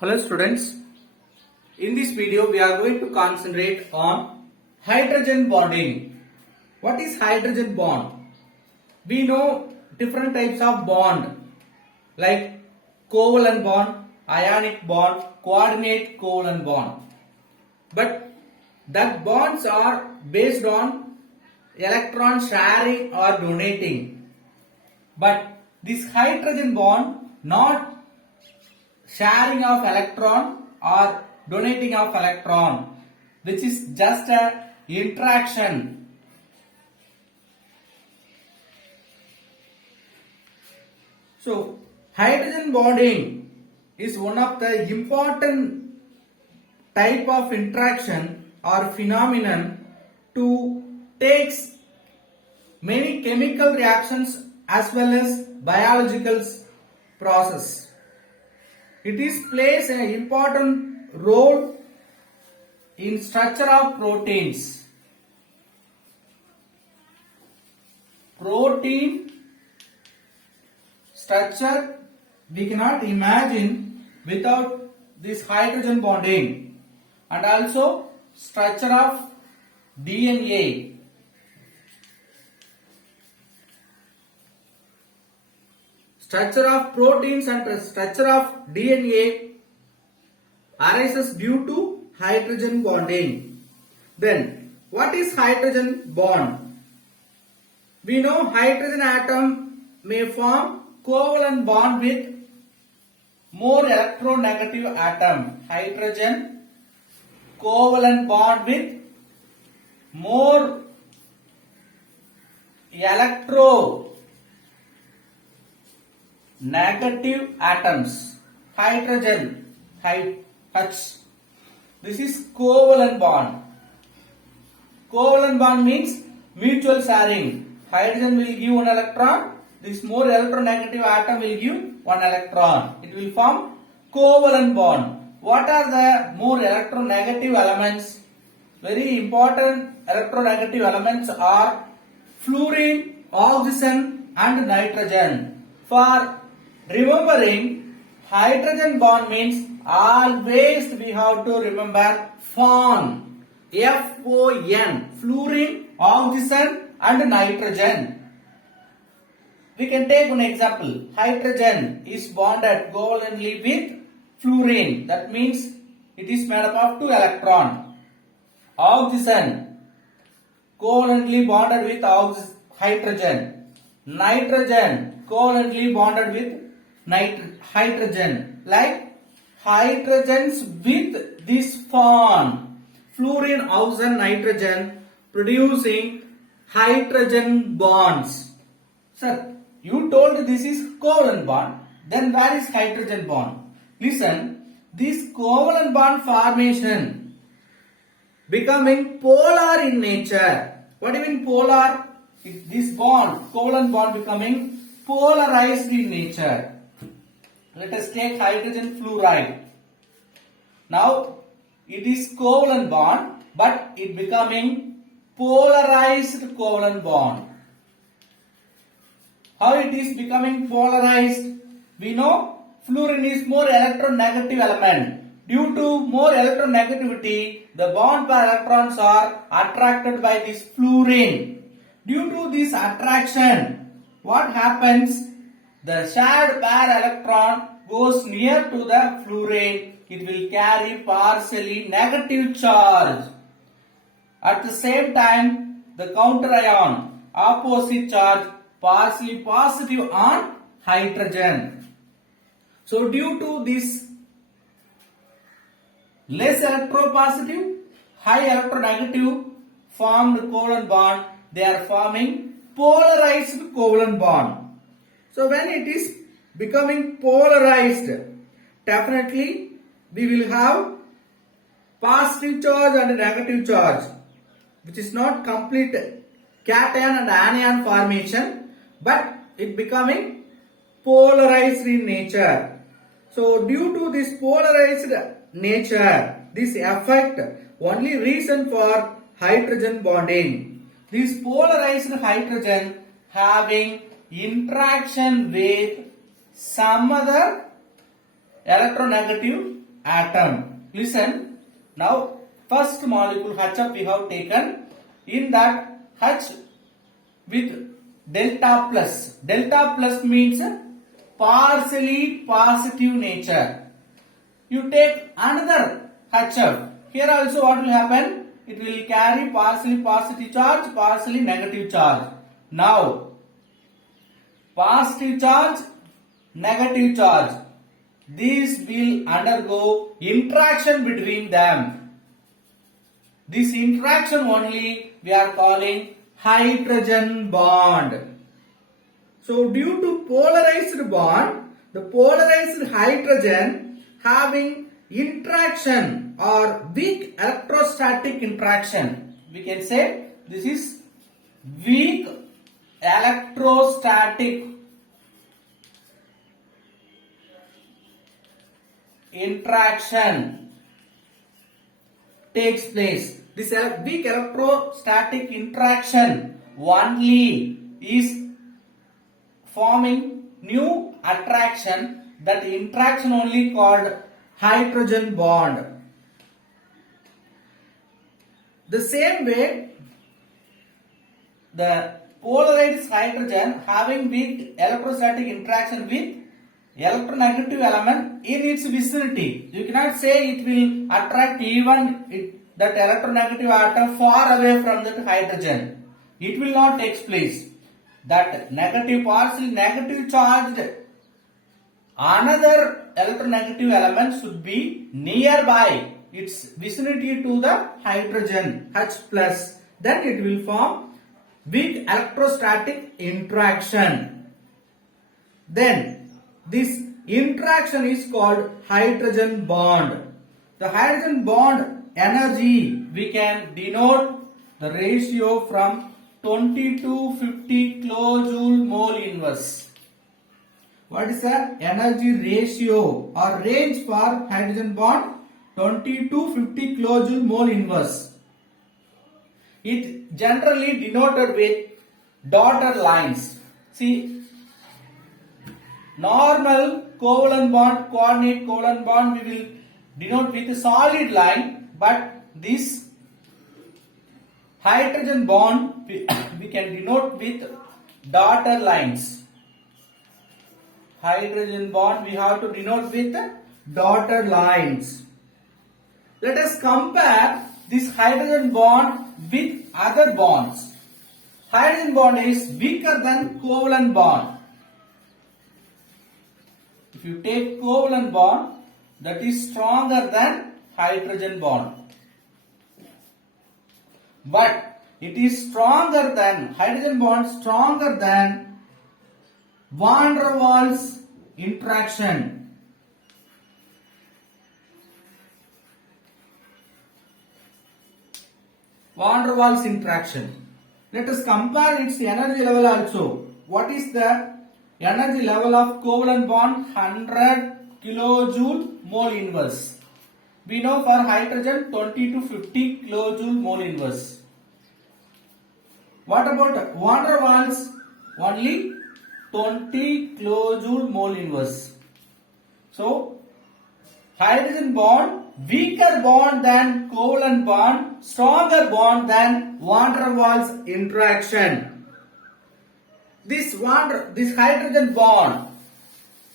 Hello students, in this video we are going to concentrate on hydrogen bonding. What is hydrogen bond? We know different types of bond like covalent bond, ionic bond, coordinate covalent bond. But that bonds are based on electron sharing or donating. But this hydrogen bond not sharing of electron or donating of electron, which is just a interaction. So hydrogen bonding is one of the important type of interaction or phenomenon to takes many chemical reactions as well as biological process. It is plays an important role in structure of proteins. Protein structure we cannot imagine without this hydrogen bonding, and also structure of DNA. Structure of proteins and structure of DNA arises due to hydrogen bonding. Then, what is hydrogen bond? We know hydrogen atom may form covalent bond with more electronegative atom. Hydrogen covalent bond with more negative atoms. Hydrogen H. This is covalent bond. Covalent bond means mutual sharing. Hydrogen will give one electron. This more electronegative atom will give one electron. It will form covalent bond. What are the more electronegative elements? Very important electronegative elements are fluorine, oxygen and nitrogen. For remembering, hydrogen bond means always we have to remember FON. F-O-N. Fluorine, oxygen and nitrogen. We can take one example. Hydrogen is bonded covalently with fluorine. That means it is made up of 2 electrons. Oxygen covalently bonded with hydrogen. Nitrogen covalently bonded with hydrogen. Like hydrogens with this FON, fluorine, oxygen, nitrogen, producing hydrogen bonds. Sir, you told this is covalent bond. Then where is hydrogen bond? Listen, this covalent bond formation becoming polar in nature. What do you mean polar? This bond, covalent bond becoming polarized in nature. Let us take hydrogen fluoride. Now it is covalent bond, but it becoming polarized covalent bond. How it is becoming polarized? We know fluorine is more electronegative element. Due to more electronegativity, the bond pair electrons are attracted by this fluorine. Due to this attraction, what happens? The shared pair electron goes near to the fluorine. It will carry partially negative charge. At the same time, the counter ion, opposite charge, partially positive on hydrogen. So due to this less electropositive, high electronegative formed covalent bond, they are forming polarized covalent bond. So when it is becoming polarized, definitely we will have positive charge and negative charge, which is not complete cation and anion formation, but it becoming polarized in nature. So due to this polarized nature, this effect only reason for hydrogen bonding. This polarized hydrogen having interaction with some other electronegative atom. Listen. Now, first molecule HF we have taken. In that H with delta plus. Delta plus means partially positive nature. You take another HF. Here also what will happen? It will carry partially positive charge, partially negative charge. Now, positive charge, negative charge. These will undergo interaction between them. This interaction only we are calling hydrogen bond. So due to polarized bond, the polarized hydrogen having interaction or weak electrostatic interaction. We can say this is weak electrostatic interaction takes place. This weak electrostatic interaction only is forming new attraction. That interaction only called hydrogen bond. The same way, the polarized hydrogen having weak electrostatic interaction with electronegative element in its vicinity. You cannot say it will attract even that electronegative atom far away from that hydrogen. It will not take place. That negative, partially negative charged another electronegative element should be nearby its vicinity to the hydrogen H plus. Then it will form weak electrostatic interaction. Then this interaction is called hydrogen bond. The hydrogen bond energy we can denote the ratio from 20 to 50 kilojoule mole inverse. What is the energy ratio or range for hydrogen bond? 20 to 50 kilojoule mole inverse. It generally denoted with dotted lines. See, normal covalent bond, coordinate covalent bond we will denote with a solid line, but this hydrogen bond we can denote with dotted lines. Hydrogen bond we have to denote with dotted lines. Let us compare this hydrogen bond with other bonds. Hydrogen bond is weaker than covalent bond. If you take covalent bond, that is stronger than hydrogen bond. But it is stronger than hydrogen bond, stronger than van der Waals interaction. Van der Waals interaction. Let us compare its energy level also. What is the energy level of covalent bond? 100 kilojoule mole inverse. We know for hydrogen 20 to 50 kilojoule mole inverse. What about van der Waals? Only 20 kilojoule mole inverse. So, hydrogen bond, weaker bond than covalent bond, stronger bond than van der Waals interaction. This hydrogen bond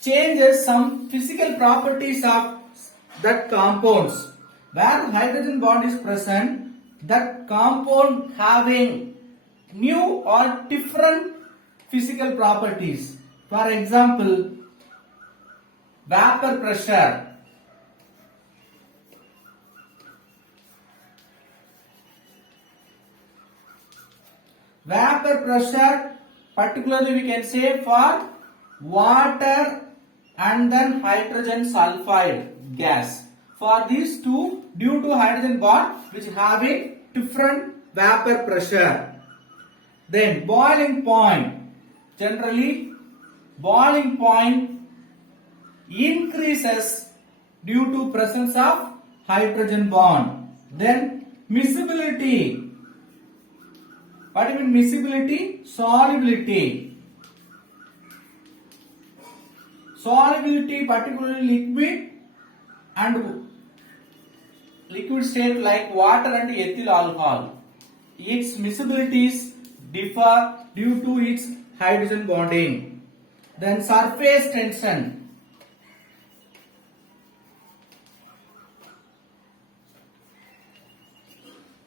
changes some physical properties of that compounds. Where hydrogen bond is present, that compound having new or different physical properties. For example, vapor pressure. Vapor pressure, particularly we can say for water and then hydrogen sulfide gas. For these two, due to hydrogen bond which having different vapor pressure. Then boiling point. Generally, boiling point increases due to presence of hydrogen bond. Then miscibility. What do you mean miscibility? Solubility. Solubility, particularly liquid and liquid state like water and ethyl alcohol. Its miscibilities differ due to its hydrogen bonding. Then surface tension.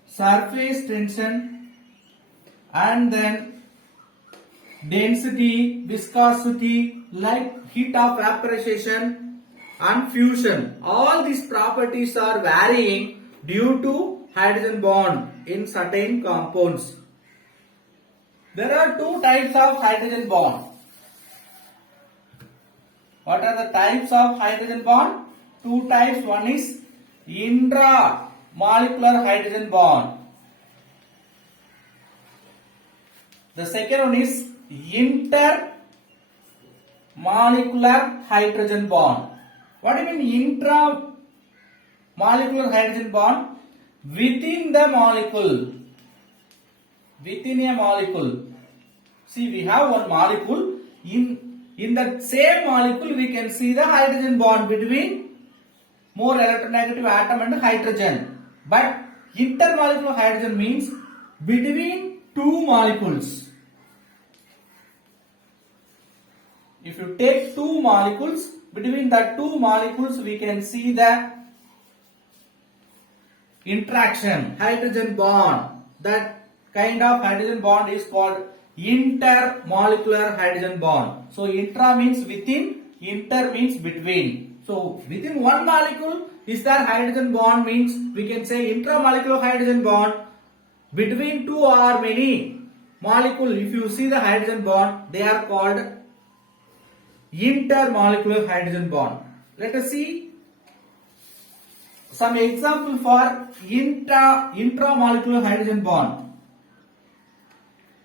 Surface tension and then density, viscosity, like heat of vaporization and fusion. All these properties are varying due to hydrogen bond in certain compounds. There are two types of hydrogen bond. What are the types of hydrogen bond? Two types. One is intramolecular hydrogen bond. The second one is intermolecular hydrogen bond. What do you mean intramolecular hydrogen bond? Within the molecule. Within a molecule. See, we have one molecule. In that same molecule, we can see the hydrogen bond between more electronegative atom and hydrogen. But intermolecular hydrogen means between two molecules. If you take two molecules, between the two molecules we can see the interaction, hydrogen bond. That kind of hydrogen bond is called intermolecular hydrogen bond. So intra means within, inter means between. So within one molecule is there hydrogen bond means we can say intramolecular hydrogen bond. Between two or many molecules, if you see the hydrogen bond, they are called intermolecular hydrogen bond. Let us see some example for intramolecular hydrogen bond.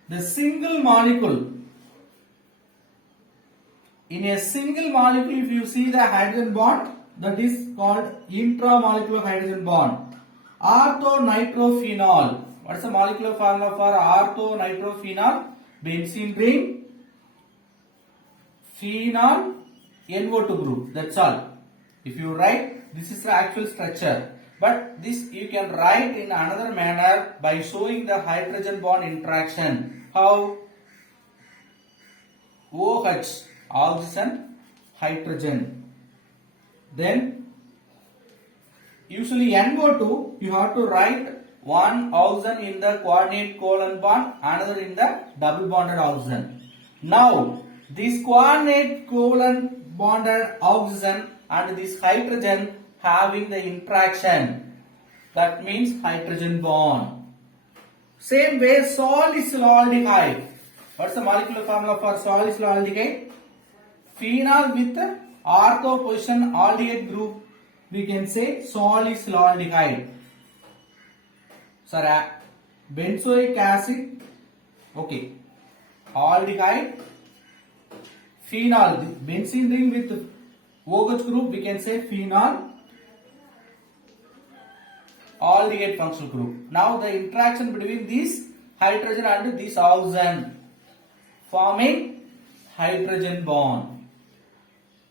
The single molecule. In a single molecule, if you see the hydrogen bond, that is called intramolecular hydrogen bond. Orthonitrophenol. What is the molecular formula for orthonitrophenol? Benzene ring, phenol, NO2 group. That's all. If you write, this is the actual structure. But this you can write in another manner by showing the hydrogen bond interaction. How? OH, oxygen, hydrogen. Then usually NO2 you have to write one oxygen in the coordinate covalent bond, another in the double bonded oxygen. Now this coordinate covalent bonded oxygen and this hydrogen having the interaction, that means hydrogen bond. Same way salicylaldehyde. What's the molecular formula for salicylaldehyde? Phenol with ortho position aldehyde group, we can say salicylaldehyde. Sorry, benzoic acid, okay, aldehyde, phenol, benzene ring with OH group, we can say phenol, aldehyde functional group. Now the interaction between this hydrogen and this oxygen forming hydrogen bond.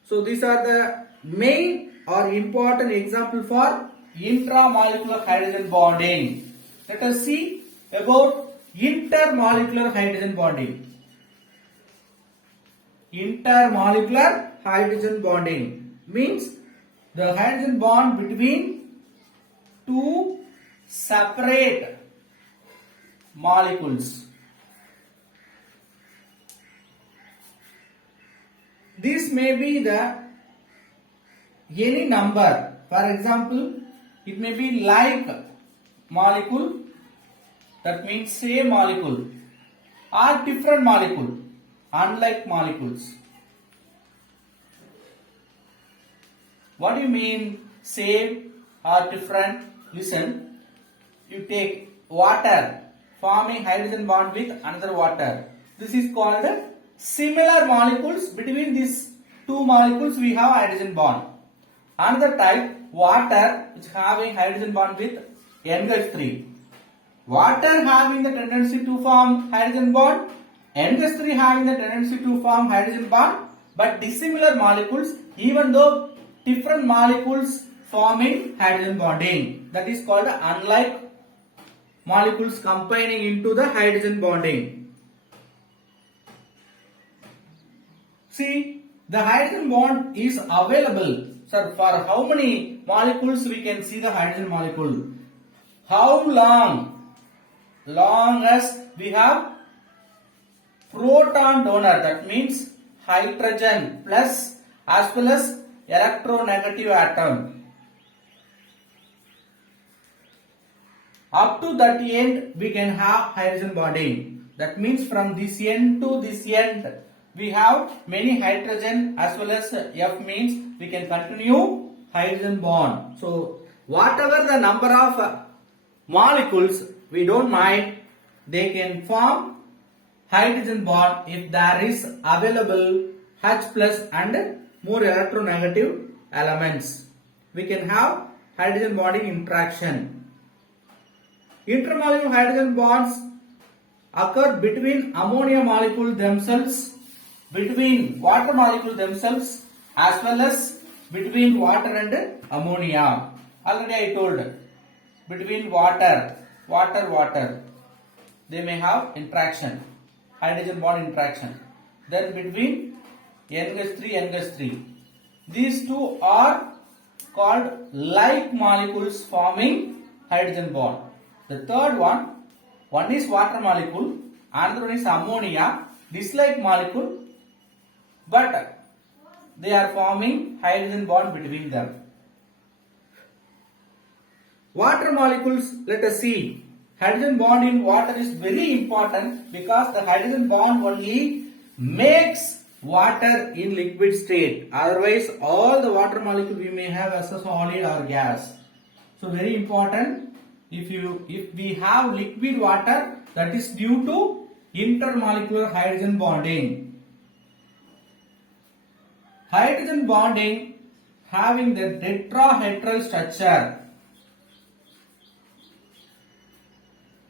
So these are the main or important example for intramolecular hydrogen bonding. Let us see about intermolecular hydrogen bonding. Intermolecular hydrogen bonding means the hydrogen bond between two separate molecules. This may be the any number. For example, it may be like molecule, that means same molecule, or different molecule, unlike molecules. What do you mean same or different? Listen, you take water forming hydrogen bond with another water. This is called similar molecules. Between these two molecules we have hydrogen bond. Another type, water which having hydrogen bond with NH3. Water having the tendency to form hydrogen bond, NH3 having the tendency to form hydrogen bond, but dissimilar molecules, even though different molecules forming hydrogen bonding. That is called unlike molecules combining into the hydrogen bonding. See, the hydrogen bond is available. Sir, for how many molecules we can see the hydrogen molecule? How long? Long as we have proton donor, that means hydrogen plus as well as electronegative atom. Up to that end we can have hydrogen bonding. That means from this end to this end we have many hydrogen as well as F means we can continue hydrogen bond. So whatever the number of molecules, we don't mind, they can form hydrogen bond if there is available H plus and more electronegative elements. We can have hydrogen bonding interaction. Intermolecular hydrogen bonds occur between ammonia molecules themselves, between water molecules themselves, as well as between water and ammonia. Already I told, between water, they may have interaction, hydrogen bond interaction. Then between NH3. These two are called like molecules forming hydrogen bond. The third one is water molecule, another one is ammonia, dislike molecule, but they are forming hydrogen bond between them. Water molecules, let us see. Hydrogen bond in water is very important because the hydrogen bond only makes water in liquid state. Otherwise, all the water molecule we may have as a solid or gas. So very important. If we have liquid water, that is due to intermolecular hydrogen bonding. Hydrogen bonding having the tetrahedral structure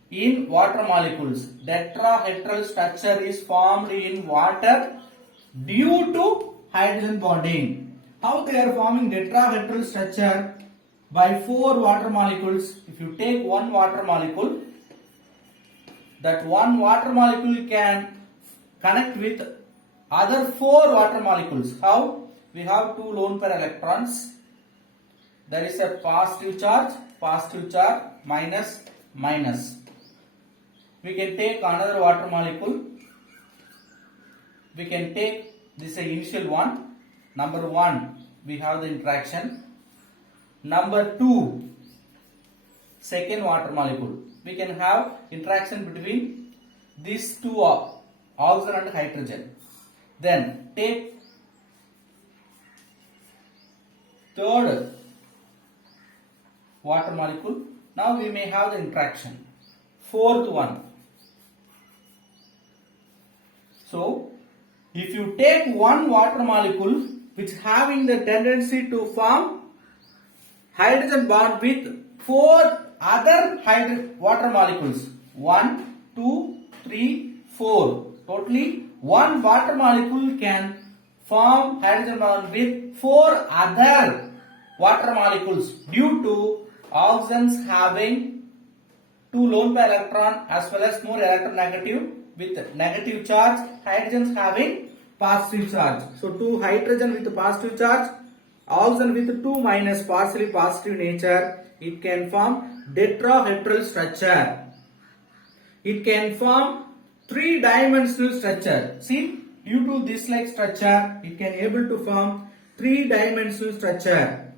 in water molecules. Tetrahedral structure is formed in water due to hydrogen bonding. How they are forming tetrahedral structure? By 4 water molecules. If you take one water molecule, that one water molecule can connect with other 4 water molecules. How? We have 2 lone pair electrons. There is a positive charge, minus. We can take another water molecule. We can take this initial one. Number 1, we have the interaction. Number 2, second water molecule. We can have interaction between these two oxygen and hydrogen. Then take third water molecule. Now we may have the interaction. Fourth one. So if you take one water molecule which having the tendency to form hydrogen bond with 4 other water molecules, 1, 2, 3, 4. Totally 1 water molecule can form hydrogen bond with 4 other water molecules due to oxygens having 2 lone pair electron as well as more electronegative with negative charge, hydrogens having positive charge. So 2 hydrogen with positive charge, oxygen with 2 minus partially positive nature, it can form tetrahedral structure. It can form 3-dimensional structure. See, due to this like structure, it can able to form 3-dimensional structure.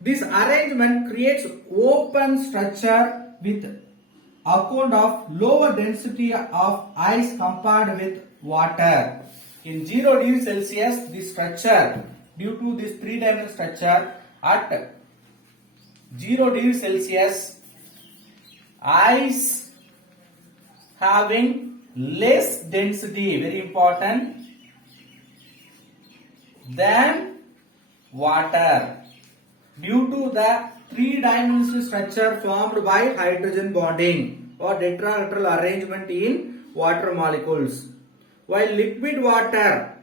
This arrangement creates open structure with account of lower density of ice compared with water. In 0 degrees Celsius, this structure, due to this 3-dimensional structure, at 0 degrees Celsius, ice having less density, very important, than water, due to the 3-dimensional structure formed by hydrogen bonding or tetrahedral arrangement in water molecules. While liquid water,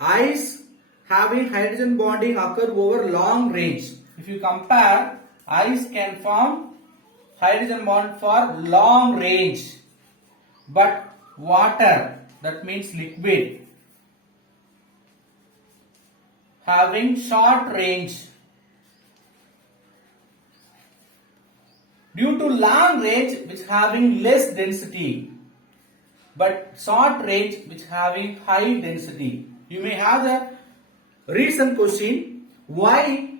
ice having hydrogen bonding occur over long range. If you compare, ice can form hydrogen bond for long range, but water, that means liquid, having short range. Due to long range which having less density, but short range which having high density. You may have the recent question, why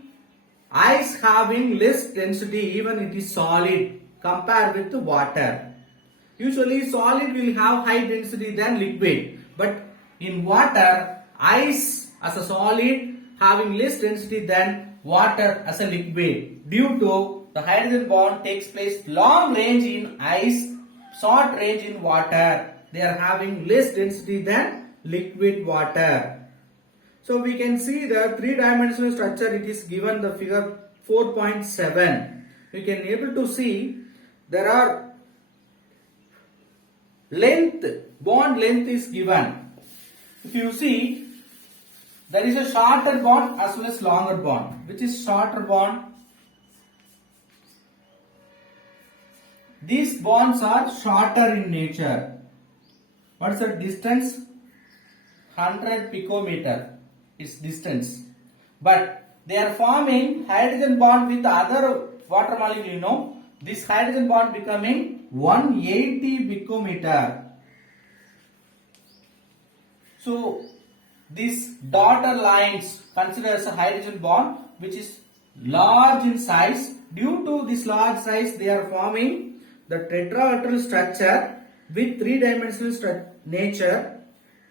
ice having less density even it is solid compared with water. Usually solid will have high density than liquid, but in water, ice as a solid having less density than water as a liquid, due to the hydrogen bond takes place long range in ice, short range in water. They are having less density than liquid water. So we can see the three-dimensional structure. It is given the figure 4.7. We can able to see there are bond length is given. If you see, there is a shorter bond as well as longer bond. Which is shorter bond? These bonds are shorter in nature. What is the distance? 100 picometer is distance. But they are forming hydrogen bond with other water molecule, This hydrogen bond becoming 180 picometer. So these dotted lines considered as a hydrogen bond which is large in size. Due to this large size, they are forming the tetrahedral structure with three-dimensional nature,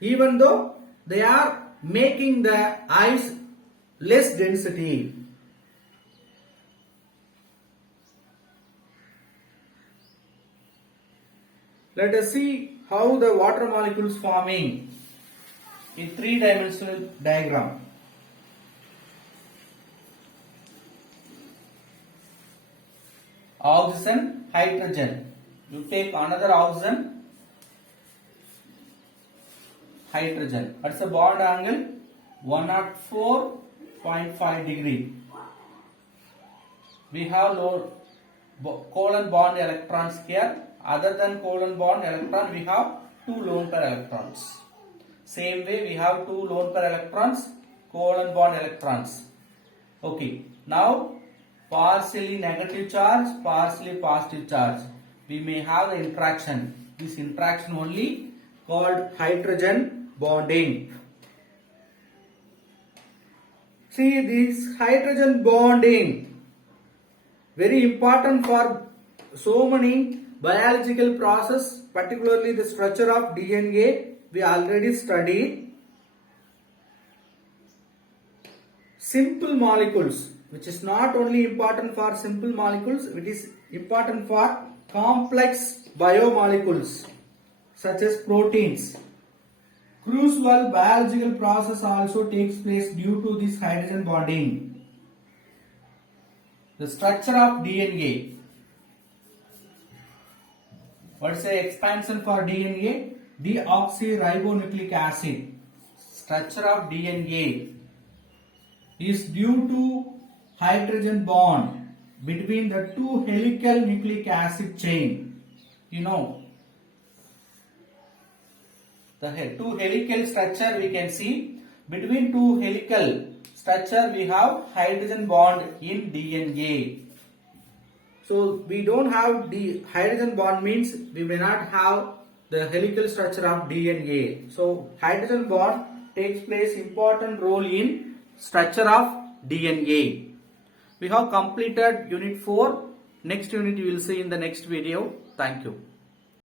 even though they are making the ice less density. Let us see how the water molecules forming in three-dimensional diagram. Oxygen, hydrogen. You take another oxygen, hydrogen. What's the bond angle? 104.5 degree. We have covalent bond electrons here. Other than covalent bond electron, we have 2 lone pair electrons. Same way, we have 2 lone pair electrons, covalent bond electrons. Okay. Now, partially negative charge, partially positive charge. We may have the interaction. This interaction only called hydrogen bonding. See, this hydrogen bonding very important for so many biological process, particularly the structure of DNA. We already studied. Simple molecules, which is not only important for simple molecules, it is important for complex biomolecules such as proteins. Crucial biological process also takes place due to this hydrogen bonding. The structure of DNA. What is the expansion for DNA? Deoxyribonucleic acid. Structure of DNA is due to hydrogen bond between the 2 helical nucleic acid chain. The 2 helical structure we can see. Between 2 helical structure we have hydrogen bond in DNA. So we don't have the hydrogen bond means we may not have the helical structure of DNA. So hydrogen bond takes place important role in structure of DNA. We have completed unit 4. Next unit you will see in the next video. Thank you.